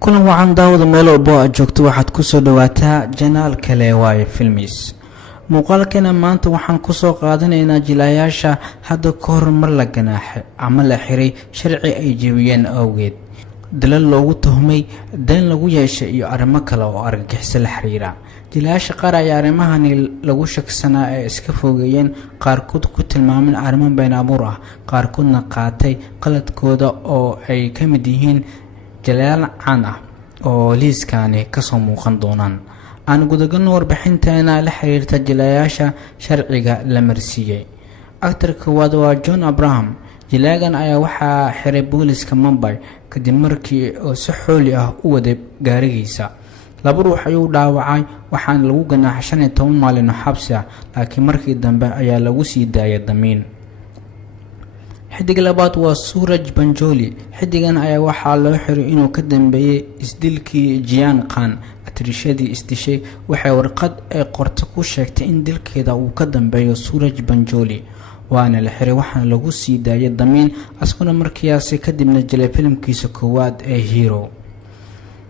kulan wacan daawada meel walbo aad joogto waxaad ku soo dhawaataa janaal kale waaye filmis muuqaalkeena maanta waxaan ku soo qaadanaynaa jilayaasha hadda ka hor mar la ganaaxay ama la xiray sharci ay jebiyeen awgeed dalal loogu tuhmay dan lagu yeeshay iyo arrimo kale oo argagixis la xiriira jilayaasha qaar ayaa arrimahani lagu shaksanaa ee iska fogeeyeen qaarkood ku tilmaamin arrimo been abuur ah qaarkoodna qaatay qaladkooda oo ay ka mid yihiin jalayaal caan ah oo liiskani kasoo muuqan doonaan aan gudagalno warbixinteena la xiriirta jilayaasha sharciga la marsiiyey actor koowaad waa John Abraham jilaagan ayaa waxaa xiray booliska Mumbai kadib markii uu si xooli ah u waday gaarigiisa laba ruux ayuu dhaawacay waxaana lagu ganaaxay 15 maalin oo xabsi ah laakiin markii dambe ayaa lagu sii daayay damiin xidig labaad waa Suraj Banjoli xidigan ayaa waxaa loo xiray inuu ka dambeeyay isdilkii Jian Khan atrishadii isdishay waxay warqad ay qorto ku sheegtay in dilkeeda uu ka dambeeyo Suraj Banjoli waana la xiray waxaana lagu sii daayay damiin asaguna markiisaas kadibna jilay filimkiisa koowaad ee Hero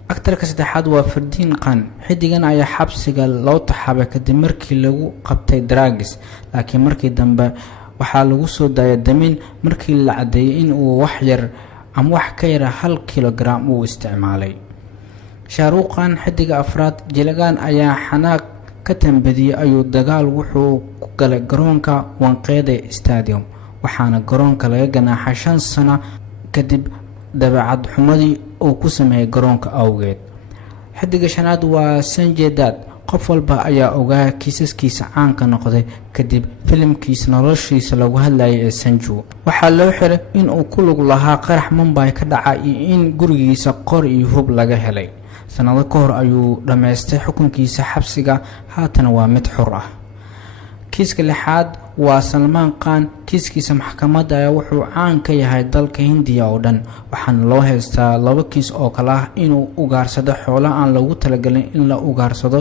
actorka saddexaad waa Fardeen Khan xidigan ayaa xabsiga loo taxaabay kadib markii lagu qabtay drugs laakiin markii dambe waxaa lagu soo daayay damiin markii la cadeeyay in uu wax yar ama wax ka yar 1 kilogram uu isticmaalay Shahrukh Khan xidiga afraad jilagan ayaa xanaaq ka tambadiyay ayuu dagaal wuxuu ku galay garoonka Wankhede Stadium waxaana garoonka laga ganaaxay 5 sano kadib dabeecad xumadii uu ku sameeyay garoonka awgeed xidiga shanaad waa Sanjay Dutt qof walba ayaa ogaa kiisaskiisa caanka noqday kadib filimkiisa noloshiisa lagu hadlayay ee Sanju waxaa loo xiray in uu ku lug lahaa qarax Mumbai ka dhacay iyo in gurigiisa qor iyo hub laga helay sanado ka hor ayuu dhameystay xukunkiisa xabsiga haatan waa mid xor ah kiiska lixaad waa Salman Khan kiiskiisa maxkamadda ayaa wuxuu caan ka yahay dalka Hindiya oo dhan waxaana loo haystaa 2 kiis oo kala ah inuu ugaarsado xoolo aan lagu talagalin in la ugaarsado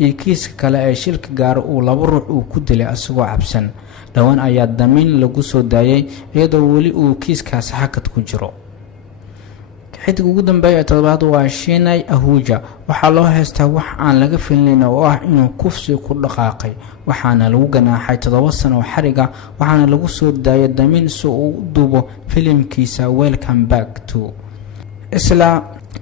iyo kiiska kale ee shilka gaar uu 2 ruux uu ku dilay asagoo cabsan dhawaan ayaa damiin lagu soo daayay iyadoo wali uu kiiskaas hakad ku jiro xidig ugu dambeeya toddobaad waa Shinai Ahuja waxaa loo haystaa wax aan laga filnayn oo ah inuu kufsi ku dhaqaaqay waxaana lagu ganaaxay 7 sano oo xariga waxaana lagu soo daayay damiin si uu u duubo filimkiisa Welcome Back to isla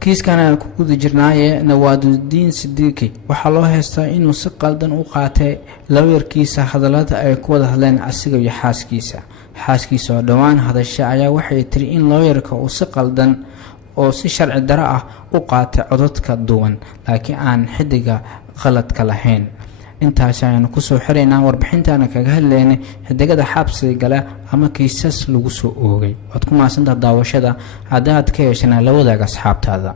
kiiskana ku guda jirnaaye Nawaduddin Siddiqui waxaa loo haystaa inuu si qaldan u qaatay lawyerkiisa hadalada ay ku wada hadleen asiga iyo xaaskiisa oo dhawaan hadashay ayaa waxay tiri in lawyerka uu si qaldan oo si sharci dara ah u qaatay codadka duwan laakiin aan xidiga qaladka lahayn intaas ayaan ku soo xireynaa warbixintaana kaga hadlaynay xidigada xabsiga gala ama kiisas lagu soo oogay wad ku maasantahay daawashada hadaad ka yeeshanaa la wadaaga asxaabtaada